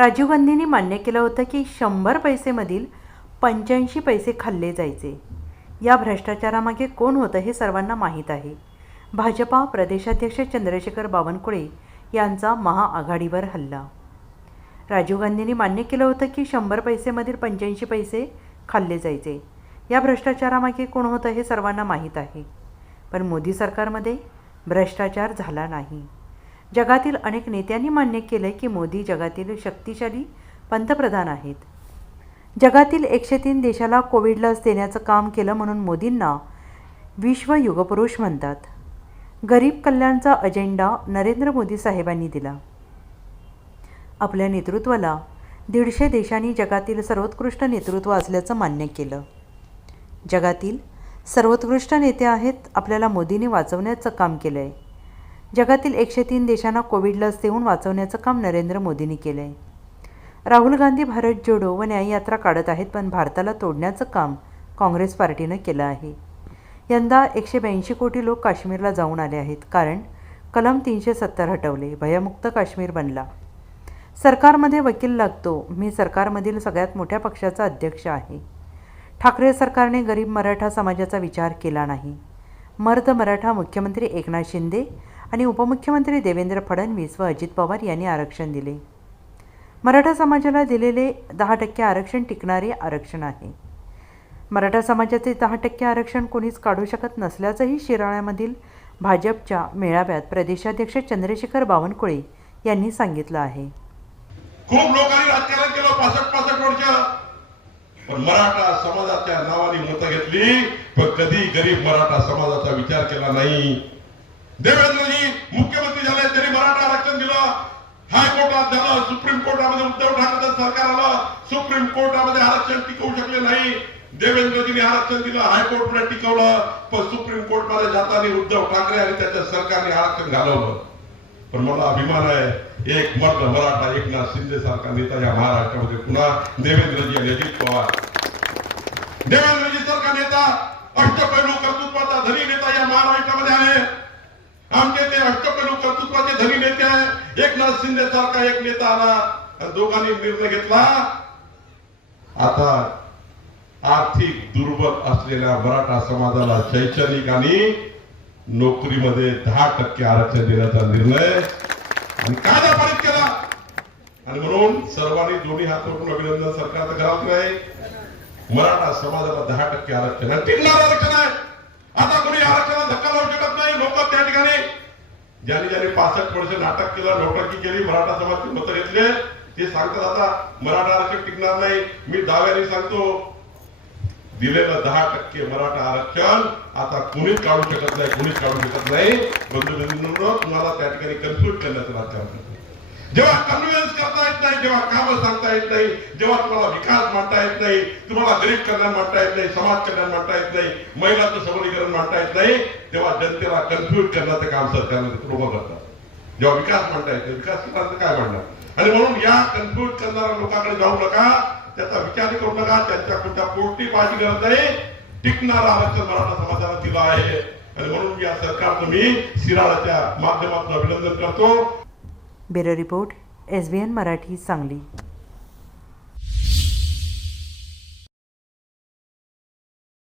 राजीव गांधींनी मान्य केलं होतं की 100 पैसेमधील 85 पैसे खाल्ले जायचे. या भ्रष्टाचारामागे कोण होतं हे सर्वांना माहीत आहे. भाजपा प्रदेशाध्यक्ष चंद्रशेखर बावनकुळे यांचा महाआघाडीवर हल्ला. राजीव गांधींनी मान्य केलं होतं की 100 पैसेमधील 85 पैसे खाल्ले जायचे. या भ्रष्टाचारामागे कोण होतं हे सर्वांना माहीत आहे. पण मोदी सरकारमध्ये भ्रष्टाचार झाला नाही. जगातील अनेक नेत्यांनी मान्य केलं की मोदी जगातील शक्तिशाली पंतप्रधान आहेत. जगातील 103 देशाला कोविड लस देण्याचं काम केलं म्हणून मोदींना विश्व युगपुरुष म्हणतात. गरीब कल्याणचा अजेंडा नरेंद्र मोदी साहेबांनी दिला. आपल्या नेतृत्वाला 150 देशांनी जगातील सर्वोत्कृष्ट नेतृत्व असल्याचं मान्य केलं. जगातील सर्वोत्कृष्ट नेते आहेत. आपल्याला मोदींनी वाचवण्याचं काम केलं आहे. जगातील 103 देशांना कोविड लस देऊन वाचवण्याचं काम नरेंद्र मोदींनी केलं आहे. राहुल गांधी भारत जोडो व न्याय यात्रा काढत आहेत, पण भारताला तोडण्याचं काम काँग्रेस पार्टीनं केलं आहे. यंदा 182 कोटी लोक काश्मीरला जाऊन आले आहेत, कारण कलम 370 हटवले. भयमुक्त काश्मीर बनला. सरकारमध्ये वकील लागतो. मी सरकारमधील सगळ्यात मोठ्या पक्षाचा अध्यक्ष आहे. ठाकरे सरकारने गरीब मराठा समाजाचा विचार केला नाही. मर्द मराठा मुख्यमंत्री एकनाथ शिंदे आणि उपमुख्यमंत्री देवेंद्र फडणवीस व अजित पवार यांनी आरक्षण दिले. मराठा समाजाला दिलेले 10% आरक्षण टिकणारे आरक्षण आहे. मराठा समाजाचे 10% आरक्षण कोणीच काढू शकत नसल्याचंही शिराळ्यामधील भाजपच्या मेळाव्यात प्रदेशाध्यक्ष चंद्रशेखर बावनकुळे यांनी सांगितलं आहे. खूप लोकांनी राजकारण केलं 65 वर्ष, पण मराठा समाजाच्या नावाने मतं घेतली, पण कधी गरीब मराठा समाजाचा विचार केला नाही. देवेंद्रजी मुख्यमंत्री झाले, त्यांनी मराठा आरक्षण दिलं. हायकोर्टात झालं, सुप्रीम कोर्टामध्ये उद्धव ठाकरेचं सरकार आलं, सुप्रीम कोर्टामध्ये आरक्षण टिकवू शकले नाही. देवेंद्रजींनी आरक्षण दिलं, हायकोर्टमध्ये टिकवलं, पण सुप्रीम कोर्टमध्ये जाताना उद्धव ठाकरे आणि त्याच्या सरकारने आरक्षण घालवलं. पण मला अभिमान आहे, एक मर्द मराठा एकनाथ शिंदे सारखा नेता या महाराष्ट्रामध्ये पुन्हा देवेंद्रजी आणि अजित पवार. देवेंद्रजी सारखा नेता, अष्टपैलू कर्तृत्वाचा धनी नेता या महाराष्ट्रामध्ये आहे. आमचे ते अष्टपैलू कर्तृत्वाचे धनी नेते आहे. एकनाथ शिंदे सारखा एक नेता आला, दोघांनी निर्णय घेतला. आता आर्थिक दुर्बल असलेल्या मराठा समाजाला शैक्षणिक आणि नोकरीमध्ये 10% आरक्षण देण्याचा निर्णय आणि कायदा पारित केला. आणि म्हणून सर्वांनी दोन्ही हात जोडून अभिनंदन सरकारचं करावं नाही. मराठा समाजाला 10% आरक्षण आणि टिकणार आरक्षण आहे. आता कोणी आरक्षणाला धक्का लावू शकत नाही. लोक त्या ठिकाणी ज्यांनी 65 वर्ष नाटक केलं, नोटंकी केली, मराठा समाजाची मतं घेतले, ते सांगतात आता मराठा आरक्षण टिकणार नाही. मी दाव्याने सांगतो, दिलेलं 10% मराठा आरक्षण आता कुणीच काढू शकत नाही, कुणीच काढू शकत नाही. बंधू तुम्हाला त्या ठिकाणी कन्फ्युज करण्याचं राजकारण. जेव्हा कन्व्हिन्स करता येत नाही, जेव्हा कामं सांगता येत नाही, जेव्हा तुम्हाला विकास मांडता येत नाही, तुम्हाला गरीब कल्याण मांडता येत नाही, समाज कल्याण मांडता येत नाही, महिलांचं सबलीकरण मांडता येत नाही, तेव्हा जनतेला कन्फ्युज करण्याचं काम सरकारने लोक करतात. जेव्हा विकास मांडता येत नाही, विकास करण्याचं काय मांडणार. आणि म्हणून या कन्फ्युज करणाऱ्या लोकांकडे जाऊ नका, त्याचा विचार करू नका. त्यांच्या कुठल्या पोटी पाहिजे गरज नाही. टिकणारा आरक्षण मराठा समाजाला दिलं आहे. आणि म्हणून या सरकारचं मी शिराळ्याच्या माध्यमातून अभिनंदन करतो. Bureau report, SBN Marathi, Sangli.